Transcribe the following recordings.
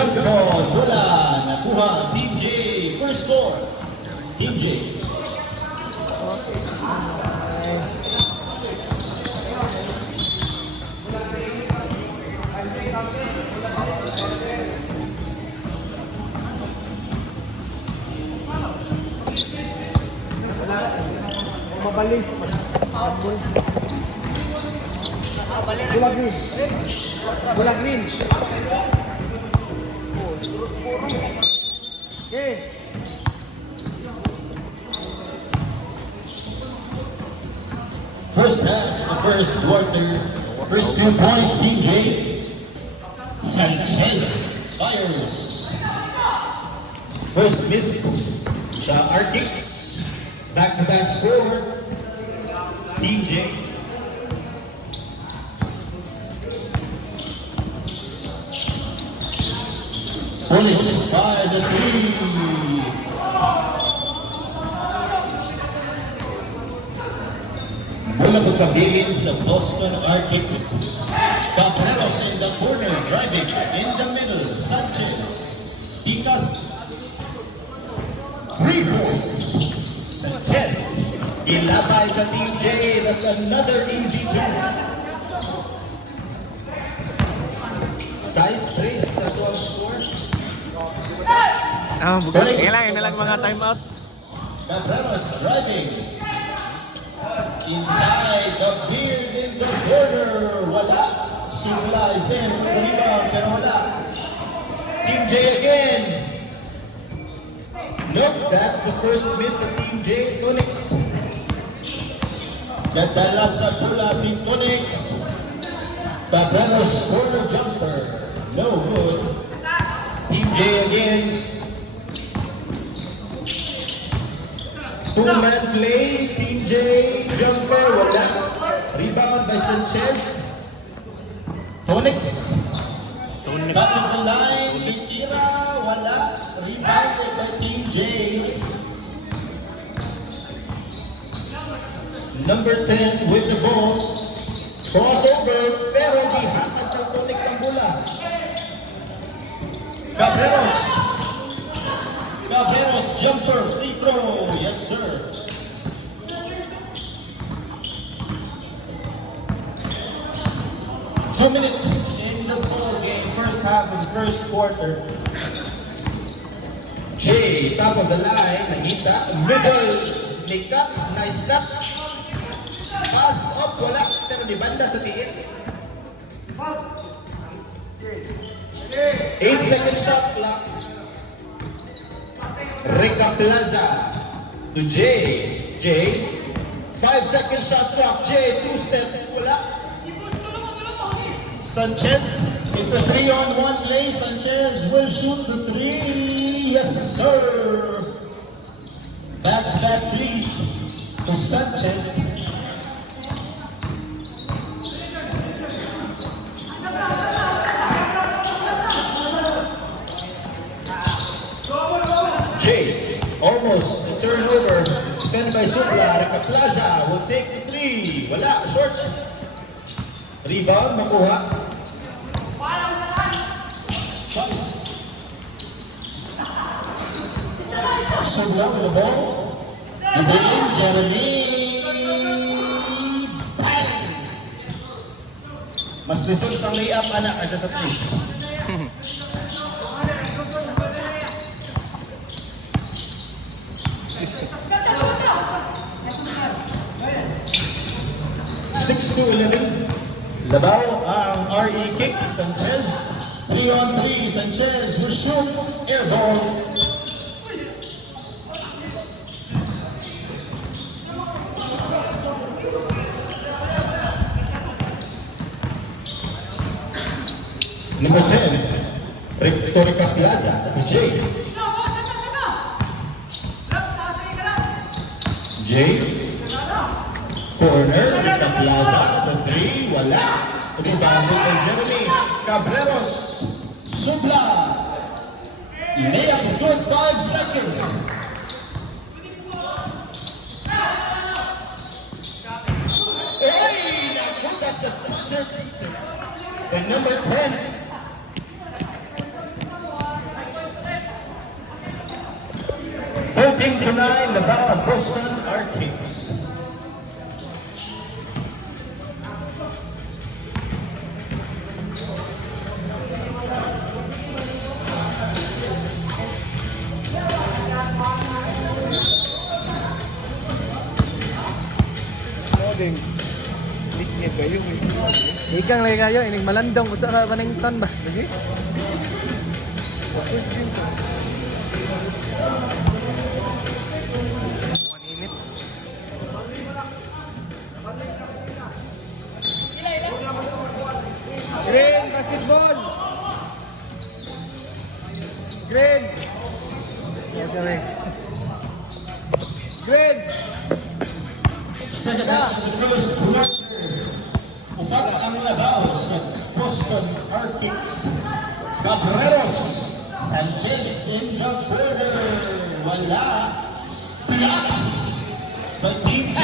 Jump ball mula nakuha Team J. First score, Team J. Mabalik. Bola green. Bola green. Okay. First half, the first quarter, first 2 points, Team J. Sanchez fires. First miss sa Arctics. Back-to-back score, Team J. Bullets fire the 3. Mula pagpabilin sa Boston Arctics. Cabreros in the corner, driving in the middle. Sanchez. Picas. 3 points. Sanchez. Ilabay sa Team J. That's another easy 2. Size 3 sa 12 score. Bukas. Kailangan na lang mga timeout. Cabreros driving. Inside the beard in the corner. Wala. Sula is there for the rebound, pero wala. Team J again. Nope, that's the first miss of Team J. Tonix. Nadala sa pula si Tonix. Cabreros corner jumper. No good. Team J again. 2-man play. Team J jumper. Wala. Rebound by Sanchez. Tonix. Back of the line. Itira. Wala. Rebounded by Team J. Number 10 with the ball. Crossover, pero di hakat ng Tonix ang bola. Cabreros. Cabreros jumper, free throw. Yes, sir. Two minutes in the ball game. First half and first quarter. J, top of the line. Nakita. Middle. Nikat. Nice cut. Pass up, wala. Pero ni banda sa tiil. 8-second shot clock. Rica Plaza to J. J. 5-second shot clock. J. 2-step. Wala. Sanchez. It's a 3-on-1 play. Sanchez will shoot the 3. Yes, sir. Back-to-back threes to Sanchez. Almost a turnover. Defended by Supla. Rica Plaza will take the 3. Wala. Short. Rebound. Makuha. Supla with the ball. Ibigin. Jeremy. Bang! Mas lisod pang layup, anak, kaysa sa 3. 6-11. Labaw ang RE kicks. Sanchez. 3-on-3. Sanchez will shoot. Air ball. Number 10. Rica Plaza. J. J. Corner. Rica Plaza. The 3. Wala. Rebounded by Jeremy. Cabreros. Supla. Layup is good. 5 seconds. Hey! That's a buzzer beater. And number 10. 29, Labaw, Boston Arctics. Loading. Liknit kayo eh. Ikang lagi kayo, ining malandong usa ka panington ba? Lagi? Tapos din to. 1 minute. Green, basketball! Green! Okay. Green! Second half of the first quarter. Upat ang Labaw sa Boston Arctics. Cabreros, Sanchez in the corner. Wala. Block by Team J.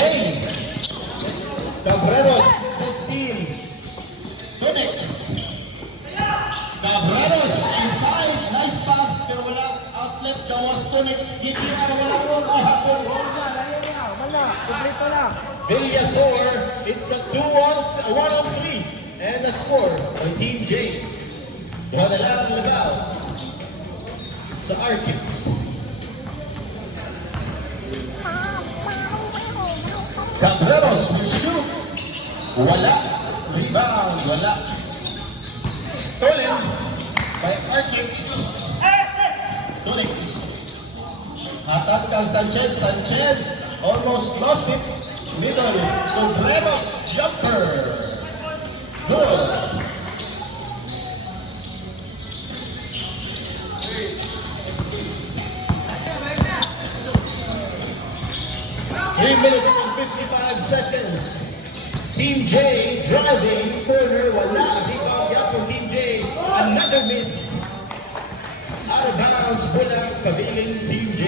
Cabreros, this team. Tunex. Cabreros inside. Nice pass. Pero wala outlet. Gawas Tunex. Hindi na wala po kahapon. Villasor, it's a 1-on-3 and a score by Team J. Doon na lang ang Labaw sa Arctics. Cabreros will shoot. Wala. Rebound. Wala. Stolen by Arctics. Tunix. Attack kang Sanchez. Sanchez almost lost it. Middle. Cabreros jumper. Good. Three minutes and 55 seconds. Team J driving corner. Wala. Rebound yan for Team J. Another miss. Out of bounds. Bulang pabiling Team J.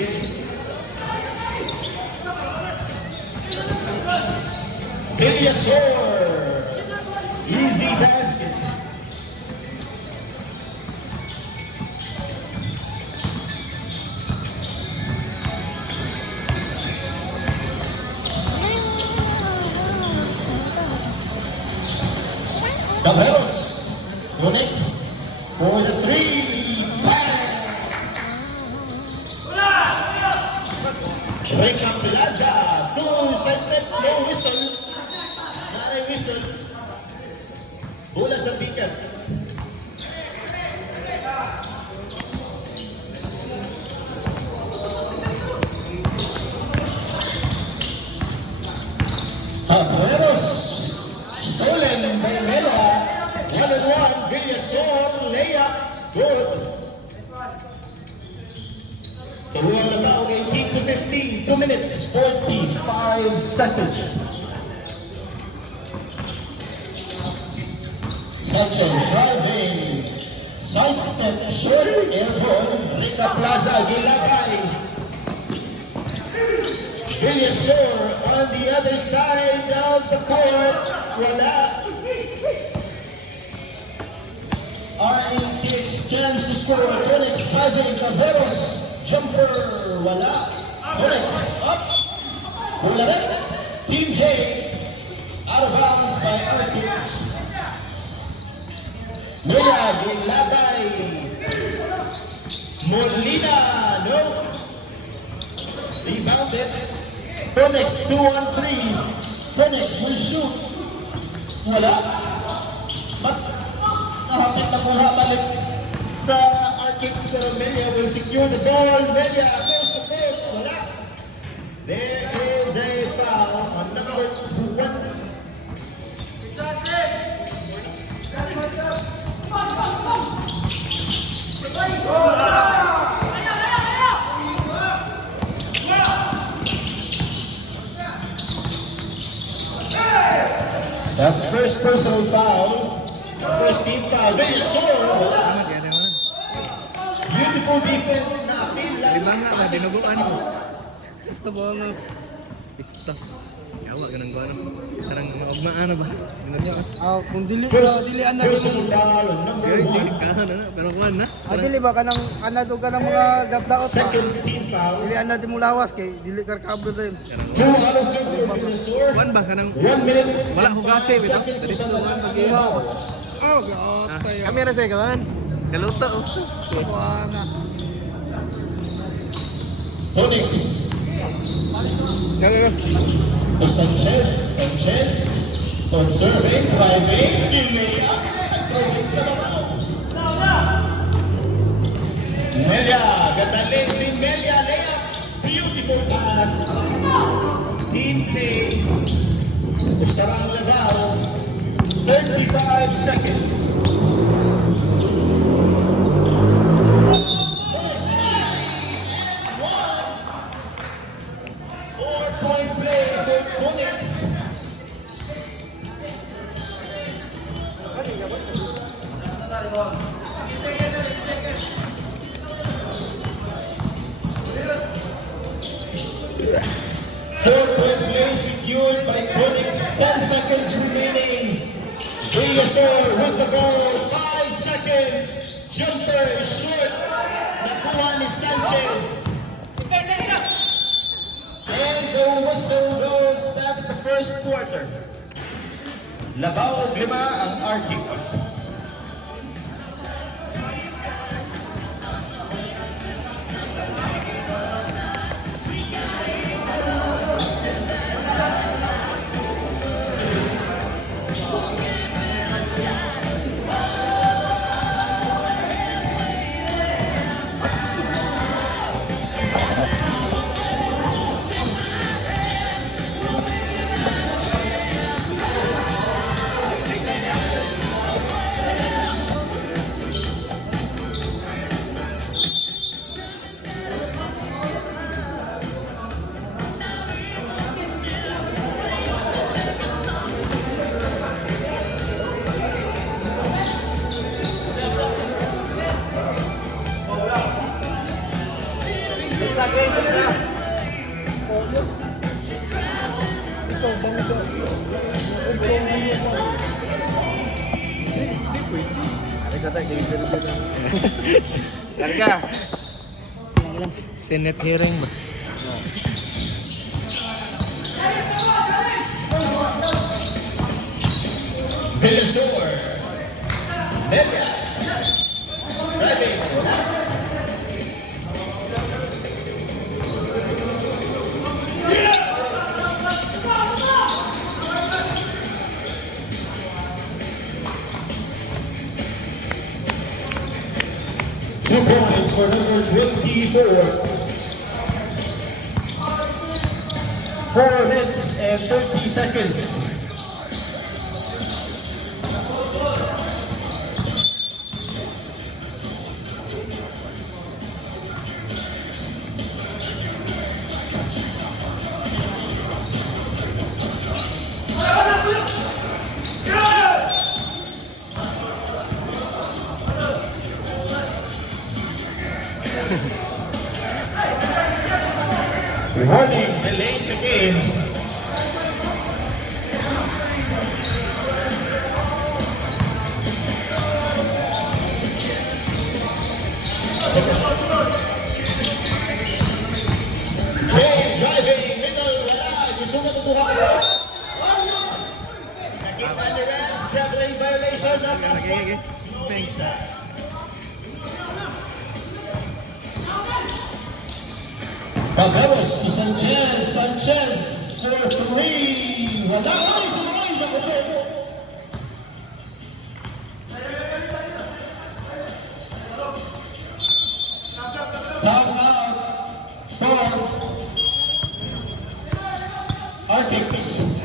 Villasor. Easy basket. Cabreros. Tunex for the three. Bang! Reka Plaza. Two side step. No whistle. Not a whistle. Bola sa Picas. Cabreros. Stolen by Mela. 1-on-1. Villasor. Layup. Good. Turuan na tao 18 to 15. 2 minutes, 45 seconds. Sanchez driving. Sidestep. Short. Airborne. Rita Plaza. Gilabay. Villasor on the other side of the court. Wala. RATX chance to score. Tunex driving. Cabreros. Jumper. Wala. Tunex up. Bola rin. Team J. Out of bounds by Arctics. Mila. Gilabay. Molina. No. Rebounded. Tunex 2-on-3. Tunex will shoot. Wala. But nahapit na kuha balik sa Arctics, pero Melia will secure the ball. Melia goes to first. Wala. There is a foul on number 20. That's first personal foul. First team foul. Villasor. Wala. Beautiful defense na feel lang. Diba nga, dinuguan ko. Gusto ba nga? Pista. Yawa, ganun ko ano. Karang maugmaan na ba? Kung dili First dili ana personal foul on number Guys, hindi 1. ka na, pero kuan na. dili ba kanang anad og kanang mga daot ba. Second team foul. Dili anad mo lawas kay dili karkablo rin. 2 out of 2 for Villasoy. Kuan ba kanang 1 minute. Wala hugase, 5 bitaw. seconds to Dito, Salamat mag- Aguilar. kami na sa kawan. Kaluto. Kuana. Tonix. Kami. To Sanchez. Observing, driving, delay up, at throwing sa baraw. Melia, gataling si Melia, layup, beautiful pass. Team play, Sarang Lagao, 35 seconds. Tonix, and 1. 4-point play for Tonix. Four-point play secured by Tonix. 10 seconds remaining. Villasol with the goal. 5 seconds. Jumper is short. Nakuha ni Sanchez. And the whistle goes. That's the first quarter. Labao 5 ang Arctics. Larga. Senate hearing ba? Villasor. Melia. Driving. Two points for number 24. 4 minutes and 30 seconds. Warning, delayed the game. Jay driving, middle, wala. Gusto mo tutuhan ko. Nakita ni Rams, traveling violation of passport. No visa. Caballos to Sanchez for 3. Wala. Ay, sumay. Time out for Arctics.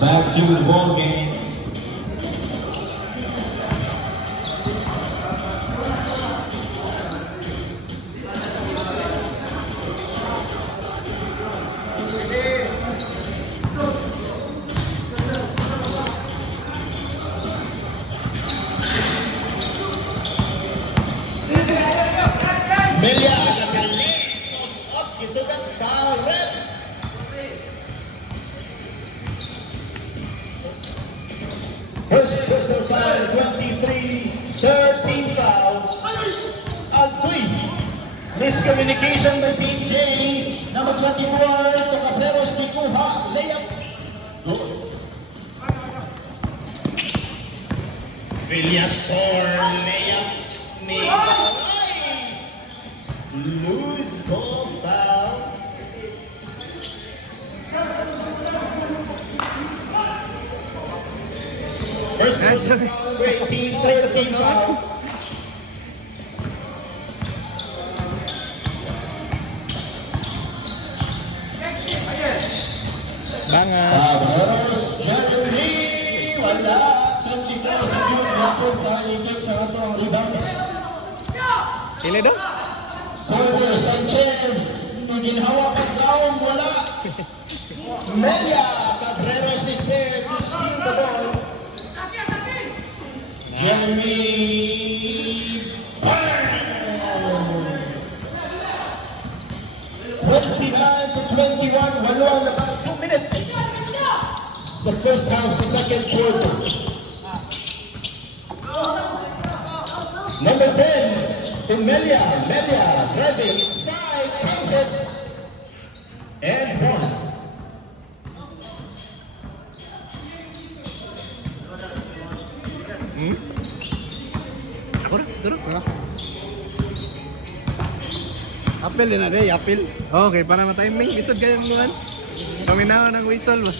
Back to the ball game. Melia Nagalentos at Kisugat foul red. First personal foul, 23, third team foul. Altoy. Miscommunication by Team J. Number 24, Tocabreros ni Kuha. Layup. Good. Villasor, layup ni Baray. Loose ball foul. First personal foul, great team, third team foul. Bangat. Caballeros, Jeremy, wala. 24 sa June, yapon sa Itek sa ato ang rebound. Ile daw? Corner, Sanchez, ginhawa pa down, wala. Melia, Cabreros is there to steal the ball. Jeremy, Byrne. 29 to 21, walo ang laban, 2 minutes. Sa first half, sa second quarter. Number 10, Melia, driving inside, counted, and one. Ako na, duro. Apel din na rin, apel. Okay, para ma-timing. Isod kayo mga paminawa ng whistle ba?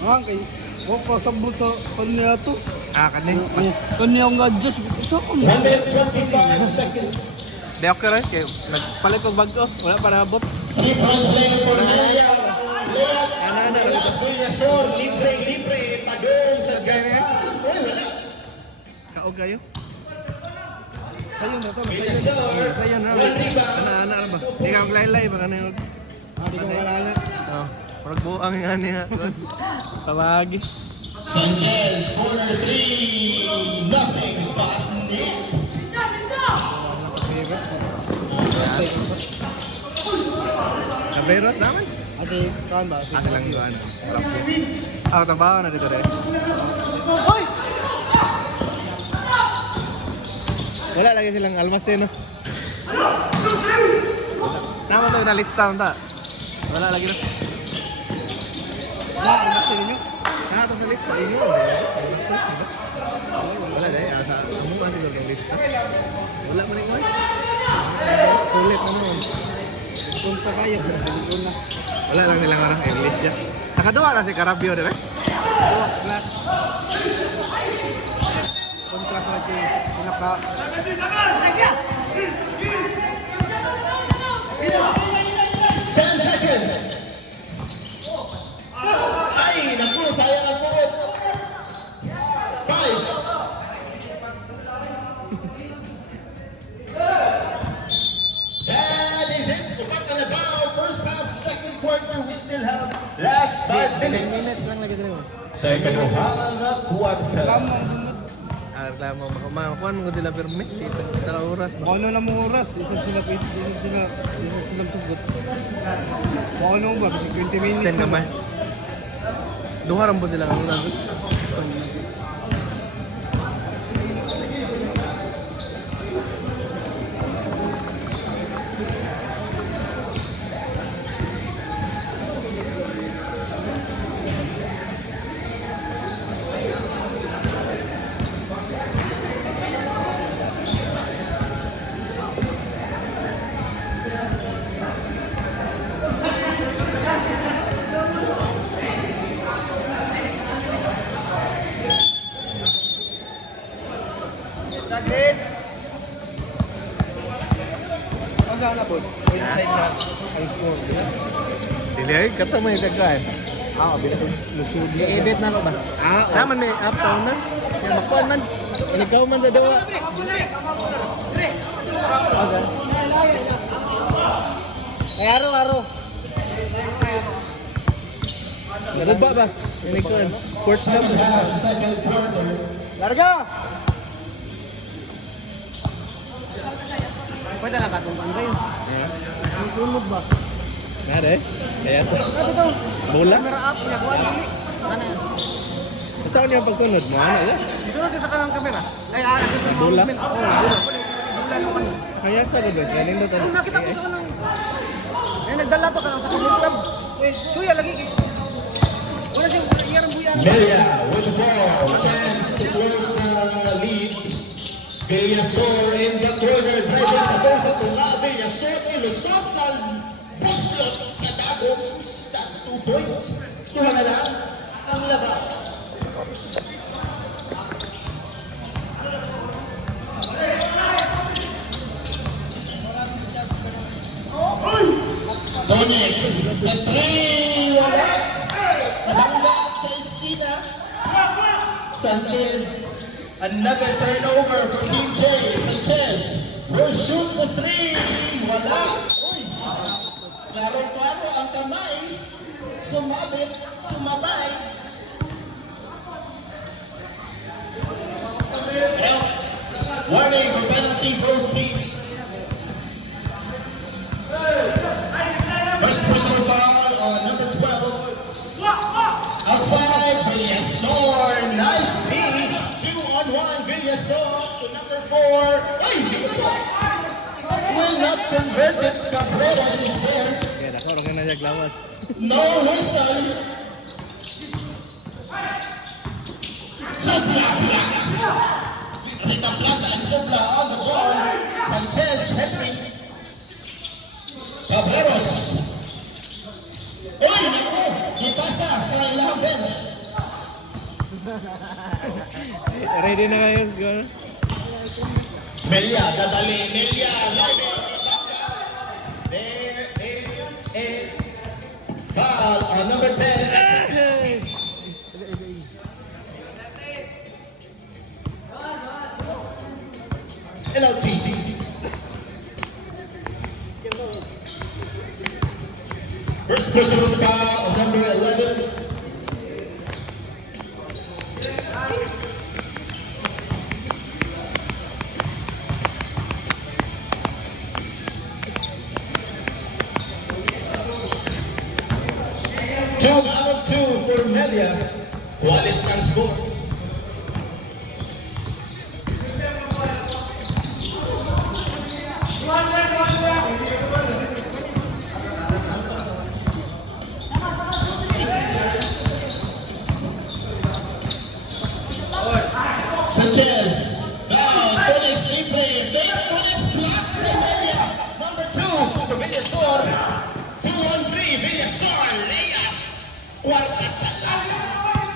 Ang kay, huwag pa sabot sa kanya to. Kanin. Kanya ang adjust. So, 125 seconds. Di ako rin, kaya nagpalit ko bag ko. Wala para abot. 3-point play for Melia. Layup, wala. Villasor, libre, padung sa Japan. Uy, wala. Kaog kayo. Kayo na to. Villasor, Sayo na. one rebound. Ana ba? Di ka maglay-lay. Baka na yun. Hindi ko kalala. Oh, parang buang nga niya. Tawagi. Sanchez, corner 3, nothing but net. Cabrera, naman. Ate, kawan ba? Ate lang doon. Ako tabaho na dito rin. Wala lagi silang almasen, no? Naman daw na lista ta. Wala lagi na. Wala, ang gusto ninyo. Ito sa lista. Ini wala dahil. Sa mo man siguro ng lista. Wala man ikaw. Sulit naman. Punta kayo, hindi na. Wala lang nilang orang English ya. Nakaduwa na si Carabio dire. Class. Contract na si pinaka. 10 seconds. Ay, naku, sayang ang puot. 5. That is it. Upat na nabaw. First half, second quarter. We still have last 5 minutes. lang lagi dire. Sa ikaduhang quarter. Reklamo makakuha mo dila permit dito sa oras ba. Kung ano na mong oras, isang sila sugot. Kung ano ba, kasi 20 minutes. Stand kamay. Duha ra mo sila ang oras. Saan na boss? Inside na high school. Dili ay kata may daghan. Ah, bilang. Lusod I-edit na ko ba? Ah, Naman may uptown na. May makuan man. Inigaw man sa dawa. Okay. Ay, aro. Naruba ba? Inikuan. Sports na Second half, second quarter. Larga! Pwede lang katungkan kayo. Ang sunod ba? Nade? Kaya to. Ano to? Bola? Camera up niya, kuha dili. Ano yan? Saan yung pagsunod mo? Ano yan? Dito na siya sa kanang camera. Ay, ito sa Bola? movement. Oo, bola. Bola naman. Kaya sa ba? Galing na to. Kung nakita ko sa kanang... Eh, nagdala pa ka sa kanang. Suya, lagi. Wala siyang iyarang buya. Melia with the ball. Chance to close the lead. Villasor in the corner. Driving the goal sa tunga. Villasor ilusot sa buslot sa dagong. That's 2 points. Tuhan na lang ang laban. Donix, the 3, wala. Nadanggap sa eskina. Sanchez, another turnover for Team J. Sanchez will shoot the 3, wala. Uy, klaro-klaro ang kamay. Sumabit, sumabay. Well, warning for penalty both teams. First personal foul on number 12. Outside, Villasor. Nice feed. 2-on-1, Villasor to number 4. Ay, will not convert it. Cabreras is there. Kaya ako, rin na siya glawas. No whistle. Sobla, Rita Plaza and Sobla on the ball. Sanchez helping. Cabreros. Uy, naku! Ipasa sa ilang bench. Ready na kayo, girl? Melia, dadali. Melia, there is a foul on number 10. That's a penalty. NLT. First personal foul on number 11. Two out of 2 for Melia. Walis ng score. Sanchez. Now, Phoenix libre. Fake Phoenix block by Melia. Number 2 for Villasor. 2-on-3. Villasor. Layup. Kwarta sa laban.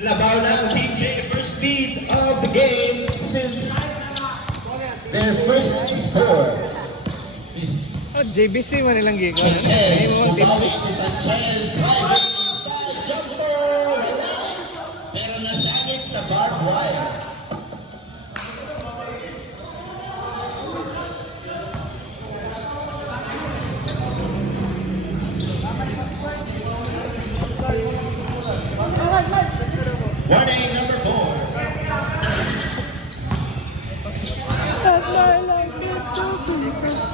Labaw na ang Team J. First lead of the game since their first score. Oh, JBC man nilang gig. Sanchez. Ano mo ang team? Bumawi si Sanchez. Driving inside. Jumper. Wala. Pero nasagit sa barbed wire. Warning number 4.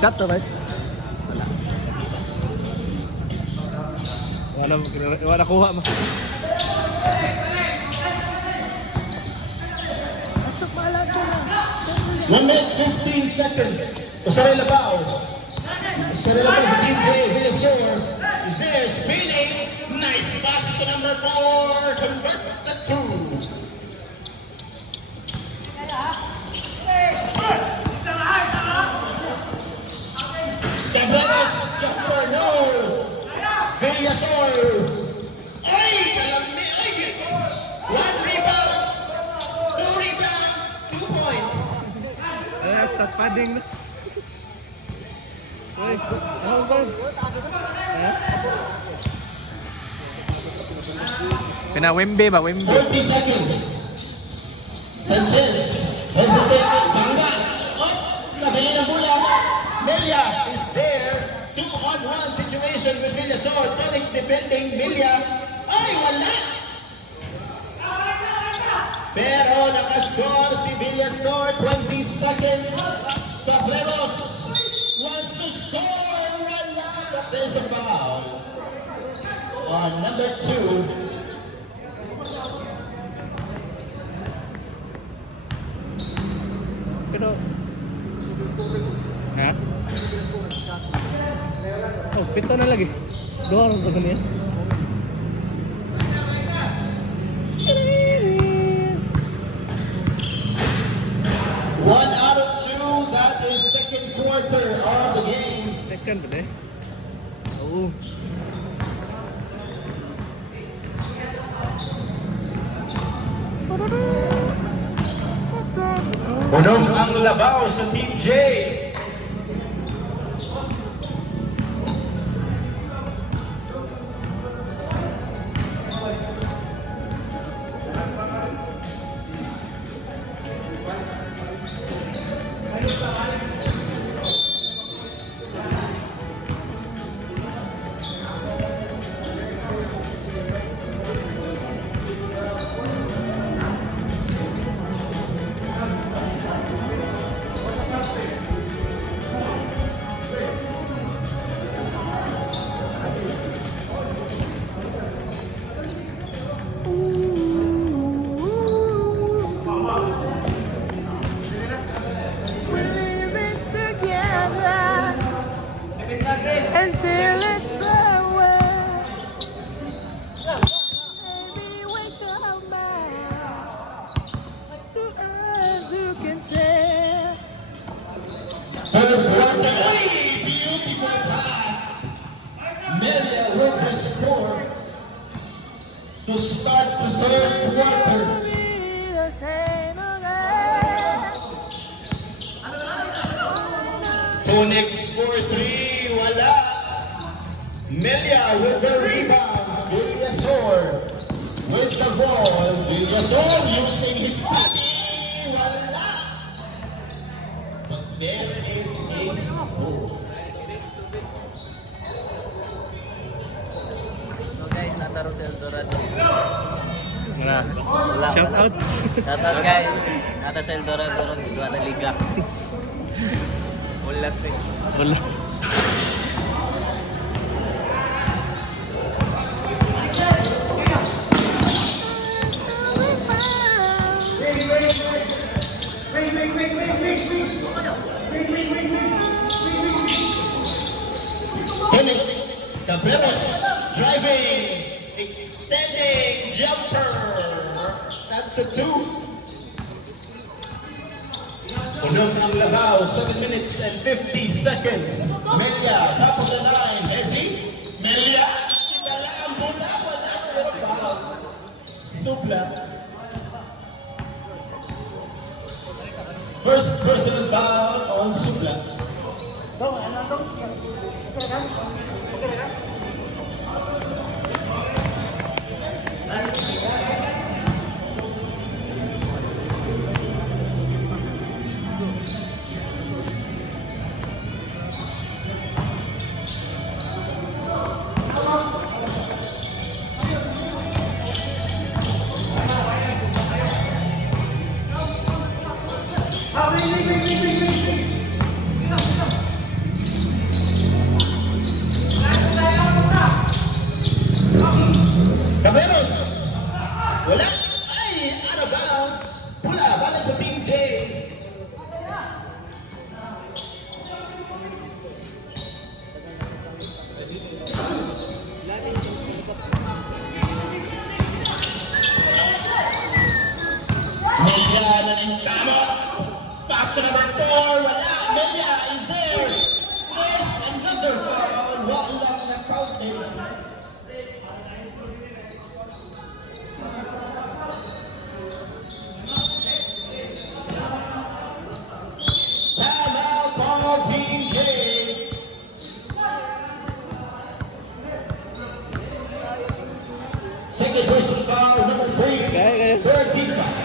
Shot to, right? Wala kuha mo. 1 minute 15 seconds. Osare Labao. Osare Labao sa Team J. Villasor is there spinning. Nice pass to number 4. Converts the 2. Cabreras, jumper, no. Villasor. Ay, kalami. Ay, 1 rebound. 2 rebound. 2 points. Stop padding na. Uy, ano ba? Ha? Pinawembe ba? Wembe. 40 seconds. Sanchez. Hesitating. Banga. Up. Nabili ng bola. Melia is there. 2-on-1 situation with Villasor. Tonix defending. Melia. Ay, wala. Pero nakascore si Villasor. 20 seconds. Cabreros wants to score. Wala. But there's a foul on number 2. Pero... Ha? Oh, pito na lagi. Dua ron sa kanya. One out of 2. That is second quarter of the game. Second ba eh? Oo. Unong ang labaw sa Team J. And still it's away. Baby, wake up, man. To us, you can say. Third quarter. Ay, beautiful pass. Melia with the score to start the third quarter. Be the same again. Tonix score 3. Wala. Melia with the rebound. Villasor with the ball. Villasor using his body. Wala. But there is a score. So guys, nataro sa Eldorado. Wala. Wala, Shout wala. out. Shoutout guys, nata sa Eldorado ron, dua na liga. Wala sir. Wala. Tonix, Cabreros, driving, extending, jumper. That's a 2. Unong ang labaw, 7 minutes and 50 seconds. Melia, top of the line. Hezi, Melia, wala ang bola, wala foul. Supla. First personal foul on Supla. Cabreros, wala. Ay, out of bounds. Pula, balik sa Team J. Melia na ng kamot. Pass to number 4. Wala. Melia is there. There's another foul. Walang na-counted. Timeout for Team J. Second personal foul, number 3. Kaya. Third team foul.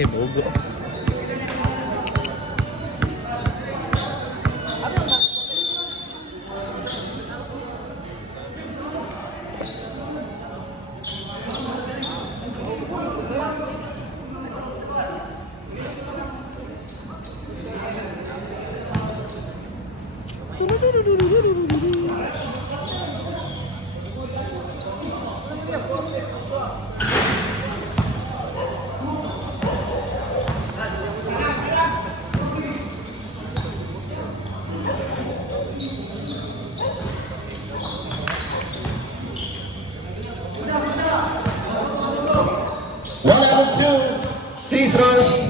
Bogo. One out of two. Free throws.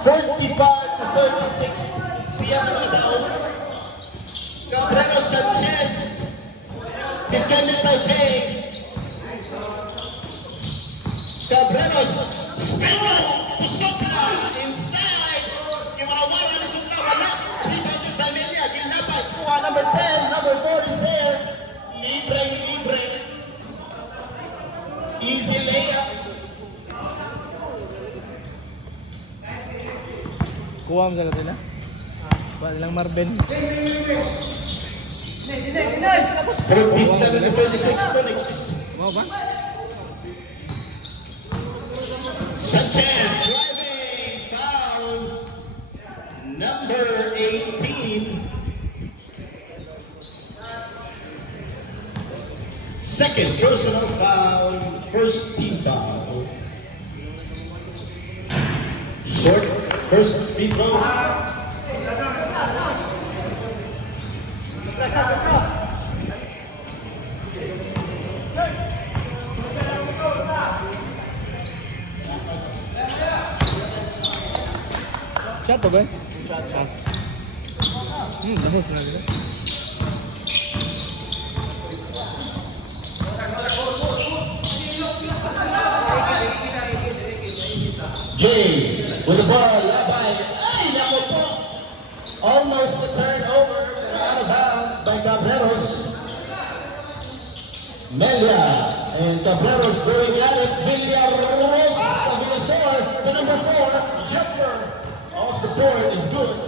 45-36. Siya ang down. Cabrero Sanchez. Defended by Jay. Cabreros. Spinal to Sopla. Inside. Iwarawara ni Sopla. Wala. Rebounded by Melia. Gilapad. Kuha number 10. Number 4 is there. Libre. Easy layup. Kuha mo sa kanila. Kuha nilang Marben. 37-36 Phoenix. Mo ba? Sanchez driving foul. Number 18. Second personal foul. First team foul. Short first free throw. Shot to ba? Shot. Lahos na nila. Jay with the ball, labay. Ay, nako po. Almost a turnover, pero out of bounds by Cabreros. Melia and Cabreros going at it. Villaros of Villasor, the number 4, jumper off the board is good.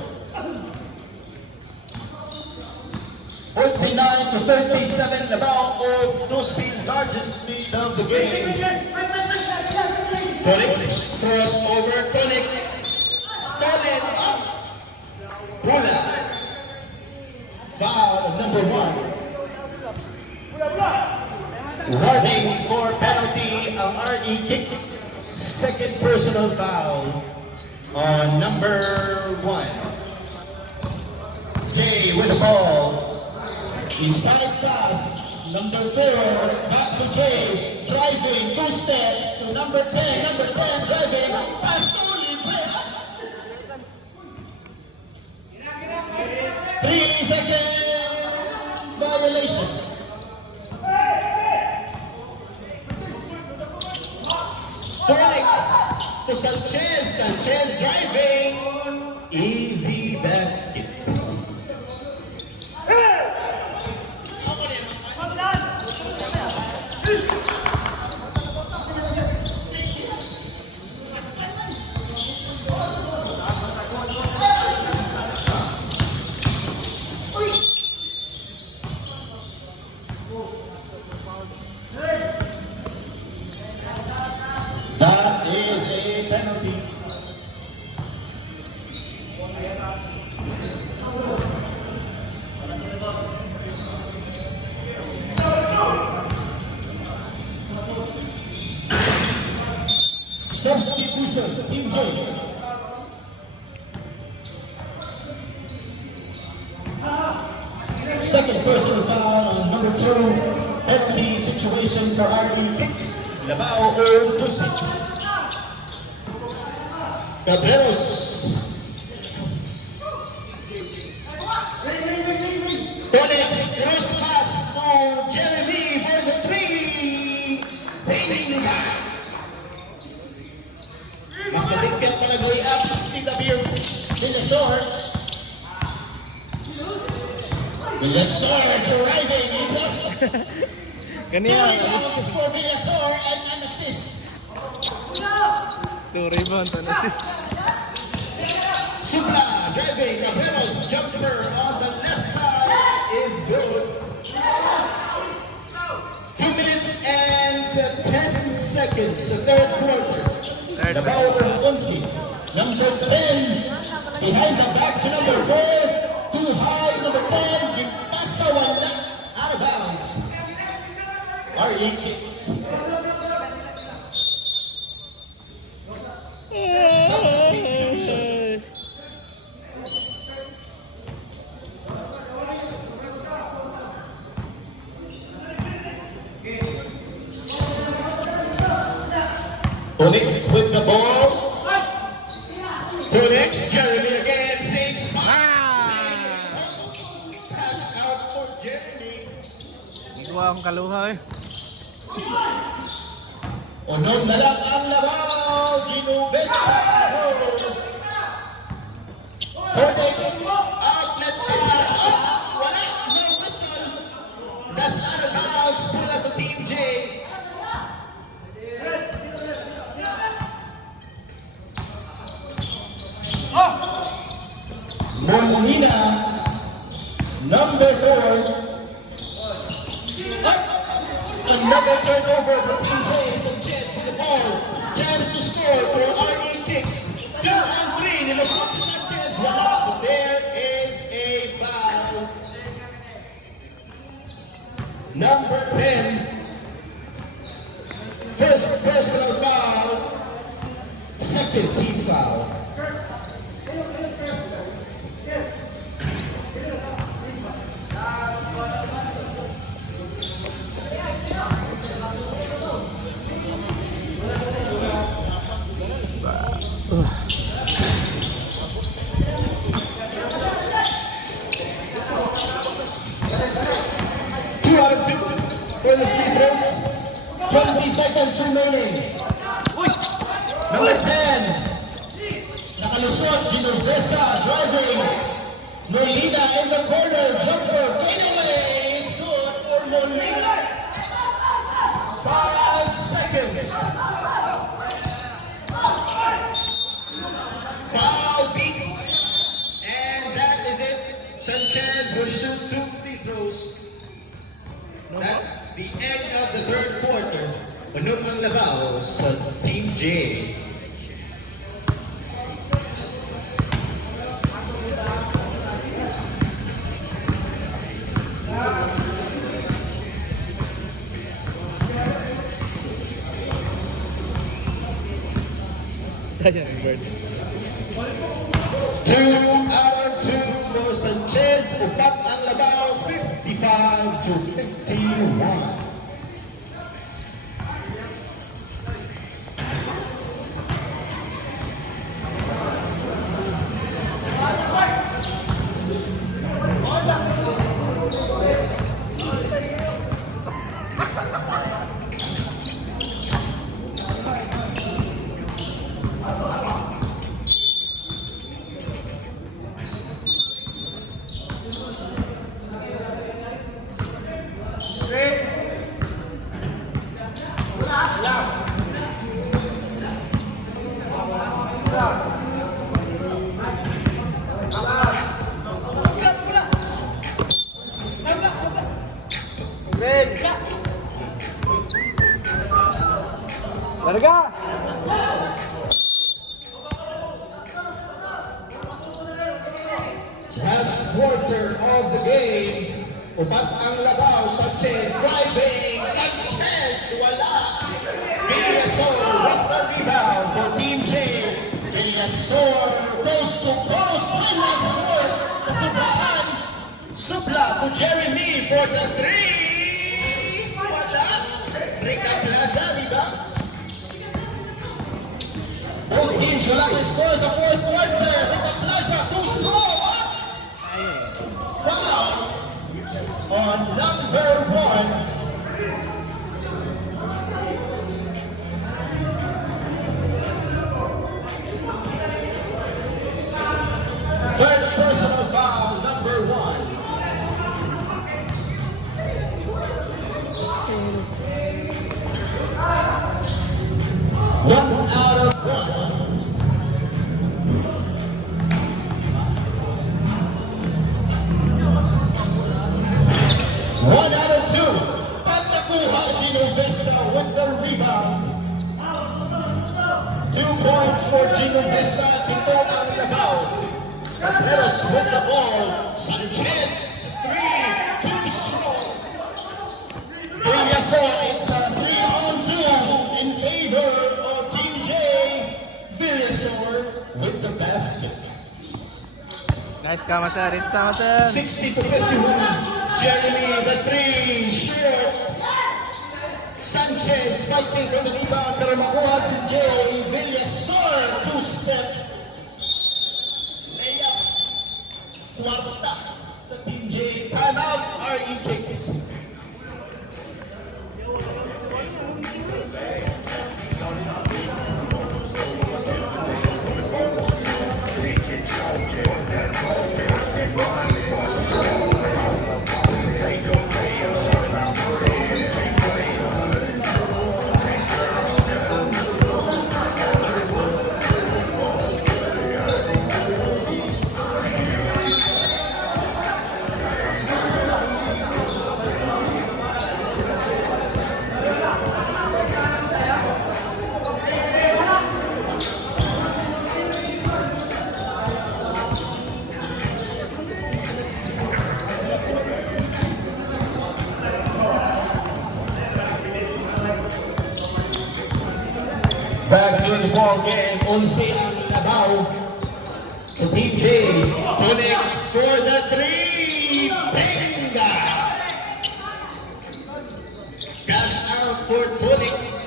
49-37, Labao Old Lucy, largest lead of the game. Tonix, crossover, Tonix, stolen up. Pula. Foul number 1. Running for penalty, ang RE kicks. Second personal foul on number 1. Jay with the ball. Inside pass, number 4, back to Jay, driving, two-step to number 10, driving, pass to Libre. 3-second violation. Tonix to Sanchez driving, easy basket. That is a penalty. Substitution, Team J. Second personal foul on number 2, penalty situation for RD Kicks. Labao o Dusi. Cabreros. Tonix, cross pass to Jeremy for the 3. Bailing back. Mas masigkat pa nag-way up. Villasor. Villasor driving. Ganyan. 2 rebounds for Villasor and an assist. 2 rebound, 1 assist. Supla driving. Naveros jumper on the left side is good. 2 minutes and 10 seconds. The third quarter. Third The ball from Unsi. Number 10. Behind the back to number 4. Too high. Number 10. Gipasa wala. Out of bounds. RE kicks. Substitution. Onyx with the ball. To next, Jeremy again, 6 pass out for Jeremy. Igwa ang kaluha eh. Unog na lang ang labaw, Genovesa. Onyx, outlet pass. Wala, no whistle. That's out of bounds, pula sa Team J. Molina, number 4. Up. Another turnover for Team J. Sanchez with the ball. Chance to score for RE Kicks. 2 and 3. Nilasot si Sanchez. Wala, but there is a foul. Number 10. First personal foul. Second team foul. For the free throws, 20 seconds remaining. Number 10, nakalusot, Genovesa driving. Molina in the corner, jumper, fadeaway is good for Molina. 5 seconds. Foul beat, and that is it. Sanchez will shoot 2 free throws. That's the end of the third quarter. Unog ang labaw sa Team J. Two out of 2 for Sanchez. Upat ang labaw, 55-51. Larga! Last quarter of the game. Upat ang labaw. Sanchez driving. Sanchez wala. Villasor with the rebound for Team J. Villasor coast to coast. Will not score. Kasublaan. Supla to Jeremy for the 3. Wala. Rica Plaza, rebound. Both teams wala ka score sa fourth quarter. Rica Plaza too strong. Foul on number 1. Cabreros with the ball. Sanchez, 3, too strong. Villasor, it's a 3-on-2 in favor of Team J. Villasor with the basket. Nice ka, Master. Ritsa, Master. 60-51. Jeremy, the 3, short. Sanchez fighting for the rebound, pero makuha si Jay Villasor, two-step. Layup. Kwarta sa Team J. Timeout, RE Kings. Back to the ball game. 11 ang labaw sa Team J. Tonix for the 3. Benga! Cash out for Tonix.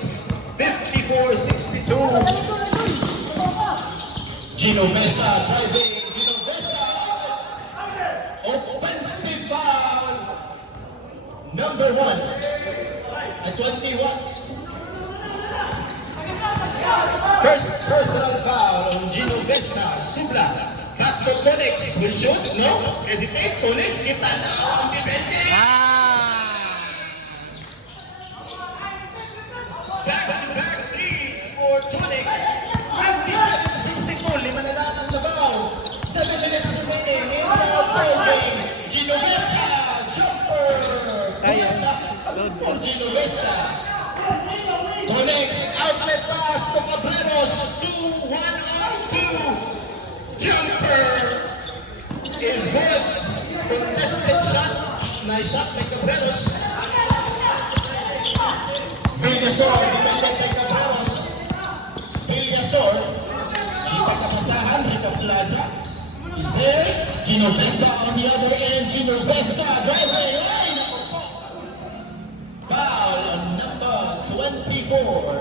54-62. Genovesa driving. Genovesa. Offensive foul. Number 1 at 21. First personal foul on Genovesa. Sibla. Back to Tonix. Will shoot? No. Hesitate. Tonix. Kita na ang defending. Back-to-back threes for Tonix. 57-62. Lima na lang ang labaw. 7 minutes remaining. In the ball game. Genovesa. Jumper. For Genovesa. Tonix, outlet pass to Cabreros, 2-1-on-2. Jumper is good. Contested shot. Nice shot by Cabreros. Villasor, defended by Cabreros. Villasor, kita kapasahan, Rita Plaza is there. Genovesa on the other end. Genovesa driving. Ay, naku po. Foul on number 24.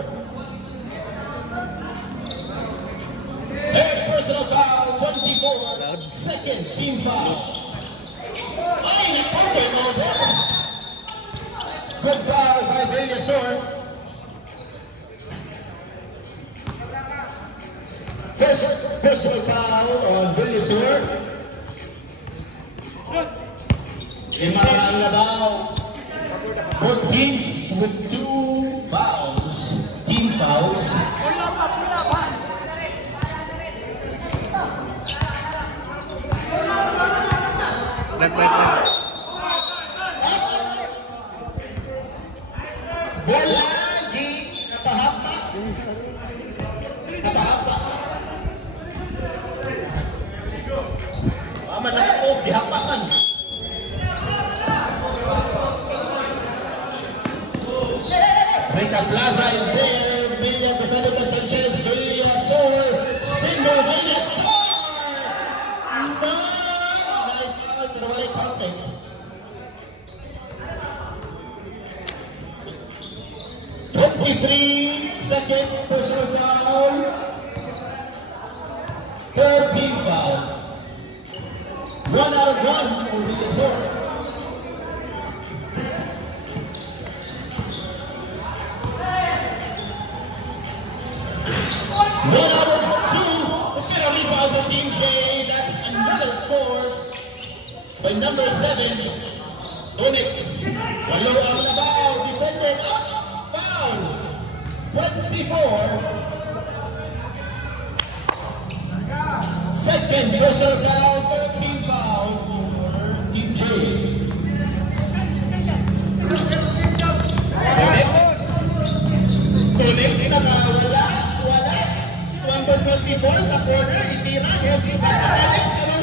Third personal foul, 24. Second team foul. Ay, naku, turnover. Good foul by Villasor. First personal foul on Villasor. Lima na ang labaw. Both teams with 2 fouls, team fouls. Bola di napahapa. Napahapa. Aman na ako, dihapa man. Rita Plaza is there. Villa defended by Sanchez. Villasor. Spin move. Villasor. No. Nice foul. Pero wala contact. Second personal foul. Third team foul. 1 out of 1 for Villasor. One out of 2. A bit of rebound for Team J. That's another score by number 7. Onyx. Walo ang labaw. Defended up. Foul. 24. Second personal foul. 13 foul for Team J. Onyx nakawala. Number 24 sa corner, itira. Yes, yung Onyx, pero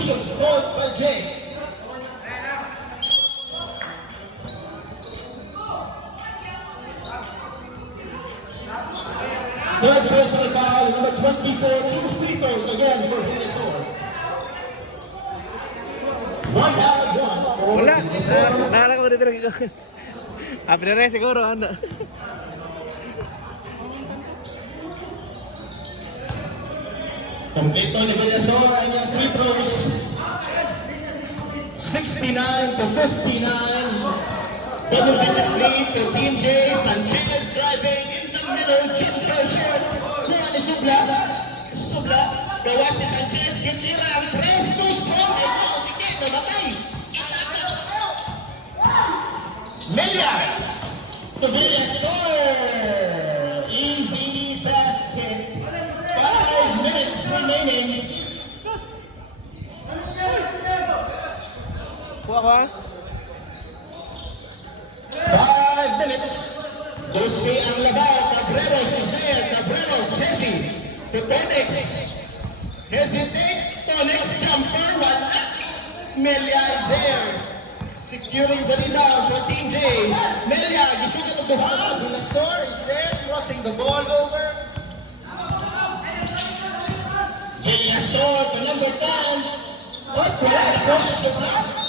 substitution called by Jay. Third personal foul, number 24, 2 free throws again for Villasor. 1 out of 1 for Wala. Villasor. Nakala ko dito rin. Apre siguro, ano. Kompleto ni Villasor ang iyang free throws. 69 to 59. Double-digit lead for Team J. Sanchez driving in the middle. Jim Kershon. Kuha ni Subla. Subla. Gawa si Sanchez. Gitira ang press. Too strong. Ay ko. Tingin. Namatay. Melia. To Villasor. Easy basket. 5 minutes remaining. Kuha ko, 5 minutes. Lucy ang labaw. Cabreros is there. Cabreros, Hezi. To Tonix. Hesitate. Tonix jumper. Wala. Melia is there. Securing the rebound for Team J. Melia, gisugat ang duha. Villasor is there. Crossing the ball over. Villasor to number 10. What? Wala na po sa sobra.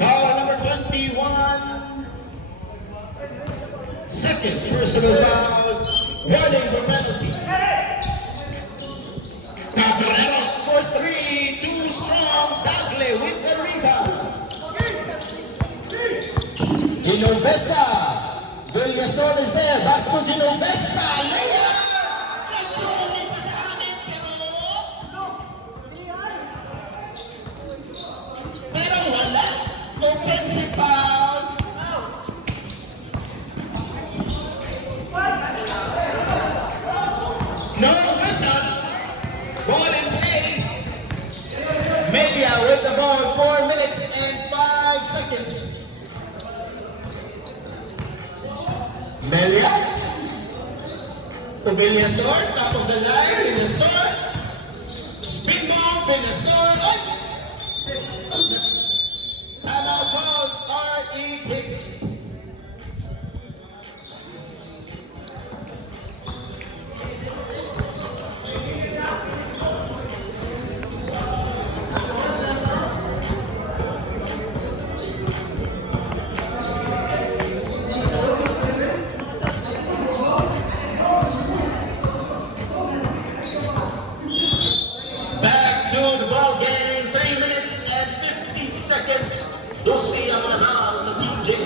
Foul number 21. Second personal foul. Warning for penalty. Cabreros for 3. Too strong. Dagle with the rebound. Genovesa. Villasor is there. Back to Genovesa. Layup. Nagtuloy pa sa amin pero wala. Offensive foul. No whistle. Ball in play. Media with the ball. 4 minutes and 5 seconds. Melia. To Villasor. Top of the line. Villasor. Spin ball. Villasor. Timeout called R.E. Hicks. Back to the ball game. 3 minutes and 50 seconds. Lucy ang labaw sa Team J.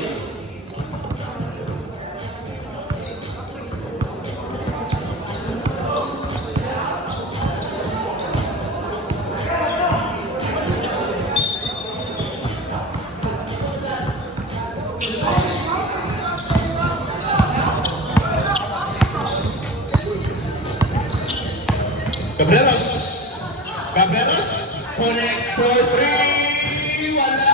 Cabreros. Cabreros. Connects for 3. Wala.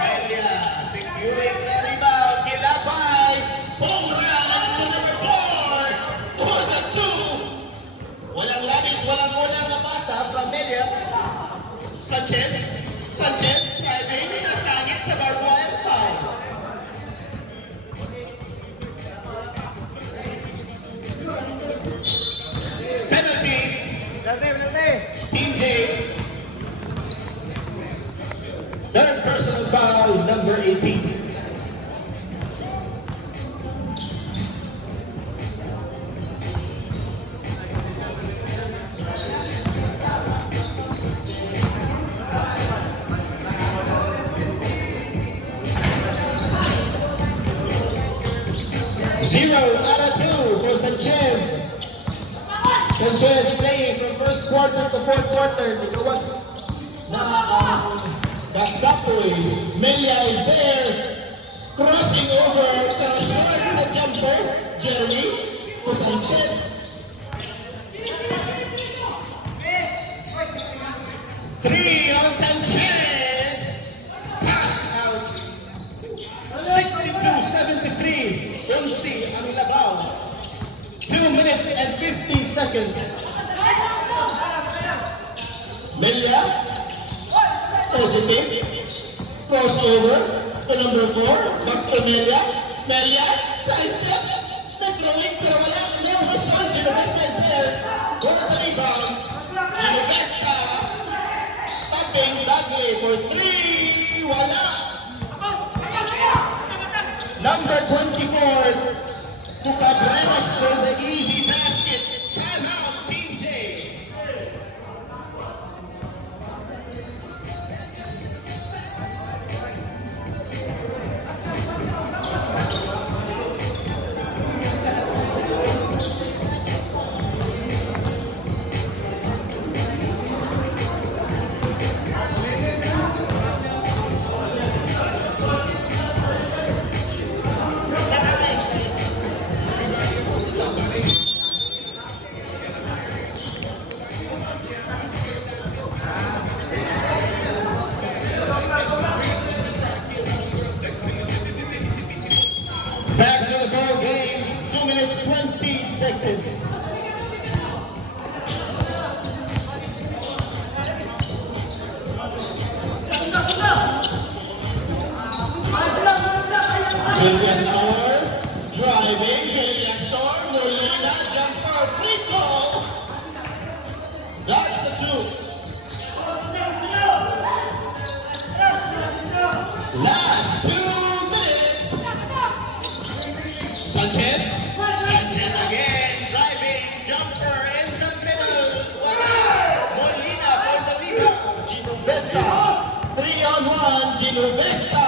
Melia securing the rebound. Kilabay. Home run to number 4. For the 2. Walang labis. Walang unang na pasa from Melia. Sanchez. Sanchez. Driving. Nasagit sa barbed wire foul. Penalty. Team J. Third personal foul, number 18. Zero out of 2 for Sanchez. Sanchez playing from first quarter to fourth quarter. Nagawas na ang Dagdapoy. Melia is there. Crossing over. Pero short sa jumper. Jeremy to Sanchez. Three on Sanchez. Pass out. 62-73. Ulsi ang labaw. 2 minutes and 50 seconds. Melia, positive, crossover to number 4, back to Melia. Melia, sidestep, nag-throwing pero wala. No result, Genovesa is there. For the rebound, Genovesa, stopping Dagle for 3, wala. Number 24, to Cabreras for the easy basket. Time out, Team J. Back to the ball game, 2 minutes 20 seconds. Eliasor, driving, Eliasor, Molina, jumper, free throw. That's the 2. Last 2 minutes. Sanchez again, driving, jumper in the middle. Wala. Molina for the rebound. Genovesa, 3-on-1. Genovesa,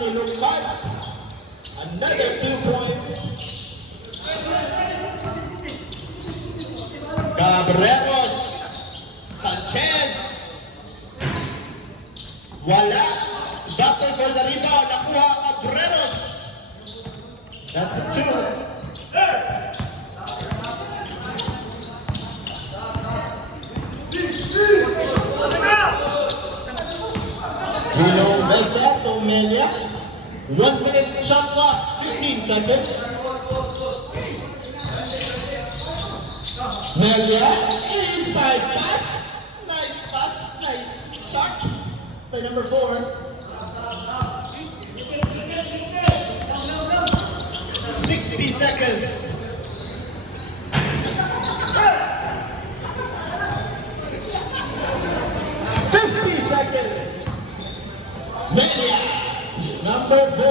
nilumad. Another 2 points. Cabreros, Sanchez. Wala. Battle for the rebound. Nakuha Cabreros. That's a 2. Genovesa to Melia. 1 minute shot clock, 15 seconds. Melia, inside pass. Nice pass, nice shot by number 4. 60 seconds. Melia, number 4.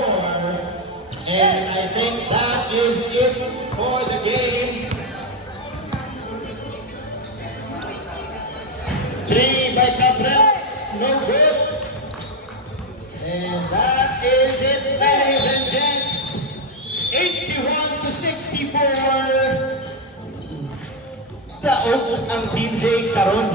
And I think that is it for the game. 3 by Cabreras, no good. And that is it, ladies and gents. 81-64. Daog ang Team J karon.